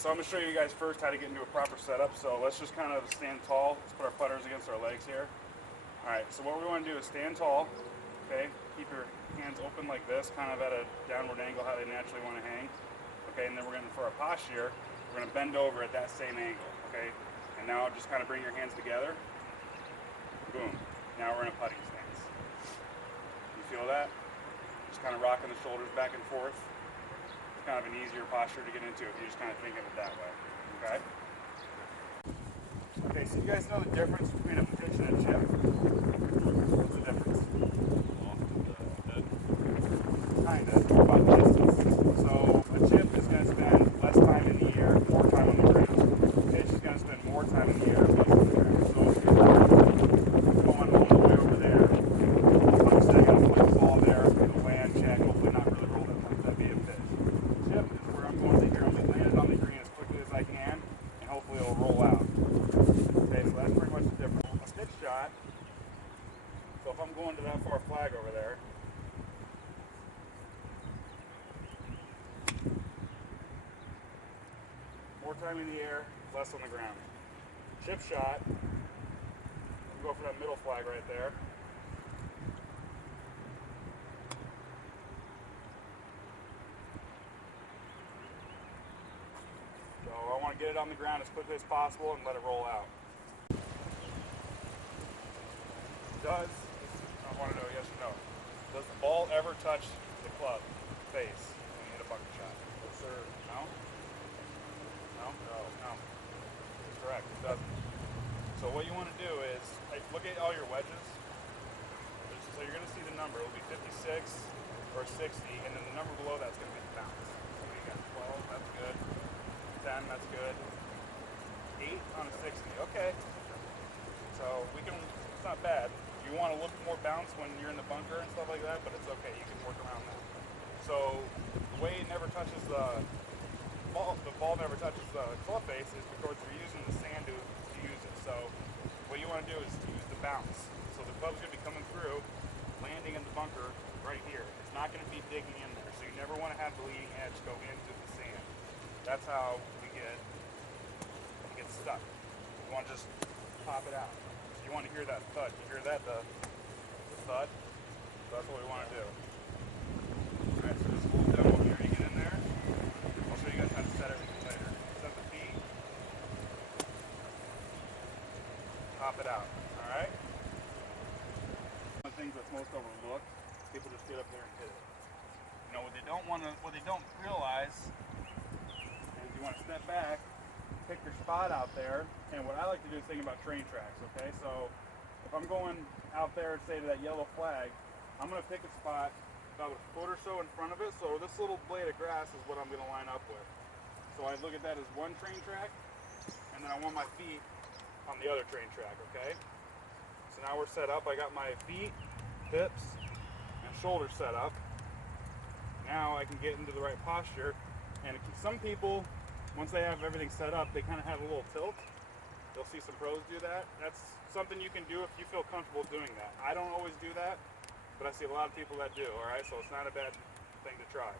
So I'm going to show you guys first how to get into a proper setup. So let's just kind of stand tall. Let's put our putters against our legs here. Alright, so what we want to do is stand tall. Okay, keep your hands open like this, kind of at a downward angle how they naturally want to hang. Okay, and then we're going to, for our posture, we're going to bend over at that same angle. Okay, and now just kind of bring your hands together. Boom. Now we're in a putting stance. You feel that? Just kind of rocking the shoulders back and forth. It's kind of an easier posture to get into if you just kind of think of it that way. Okay? Okay, so you guys know the difference between a pitch and a chip? What's the difference? Kind of, about the distance. So a chip is going to spend less time in the air, more time on the ground. A pitch is going to spend more time in the air, less on the ground. So if you're going all the way over there, obviously I got to play the ball there, the land check, hopefully not really roll that much. That'd be a pitch. Chip is where I'm going to here. I'm going to land it on the green as quickly as I can, and hopefully it'll roll out. Okay, so that's pretty much the difference. A pitch shot, so if I'm going to that far flag over there, more time in the air, less on the ground. Chip shot, go for that middle flag right there. So I want to get it on the ground as quickly as possible and let it roll out. Does, I want to know yes or no, does the ball ever touch the club face when you hit a bucket shot? Yes, sir. No? No? No. No. That's correct. It doesn't. So what you want to do is, look at all your wedges. So you're going to see the number. It will be 56 or 60, and then the number below that's going to be the bounce. So you got 12, that's good. 10, that's good. 8 on a 60, okay. So we can, it's not bad. You want a little more bounce when you're in the bunker and stuff like that, but it's okay, you can work around that. So the way it never touches the ball never touches the club face is because we're using the sand to use it. So what you want to do is use the bounce. So the club's going to be coming through, landing in the bunker right here. It's not going to be digging in there. So you never want to have the leading edge go into the sand. That's how we get stuck. You want to just pop it out. So you want to hear that thud. You hear that, the thud? So that's what we want to do. Alright, so just hold down here, you get in there. I'll show you guys how to set everything later. Set the feet. Pop it out. Alright? One of the things that's most overlooked, people just get up there and hit it. You know, what they don't realize is you want to step back, pick your spot out there, and what I like to do is think about train tracks, okay? So if I'm going out there, say to that yellow flag, I'm going to pick a spot about a foot or so in front of it, so this little blade of grass is what I'm going to line up with. So I look at that as one train track, and then I want my feet on the other train track, okay? So now we're set up. I got my feet, hips, and shoulders set up. Now I can get into the right posture, and some people, once they have everything set up, they kind of have a little tilt. You'll see some pros do that. That's something you can do if you feel comfortable doing that. I don't always do that, but I see a lot of people that do, all right? So it's not a bad thing to try.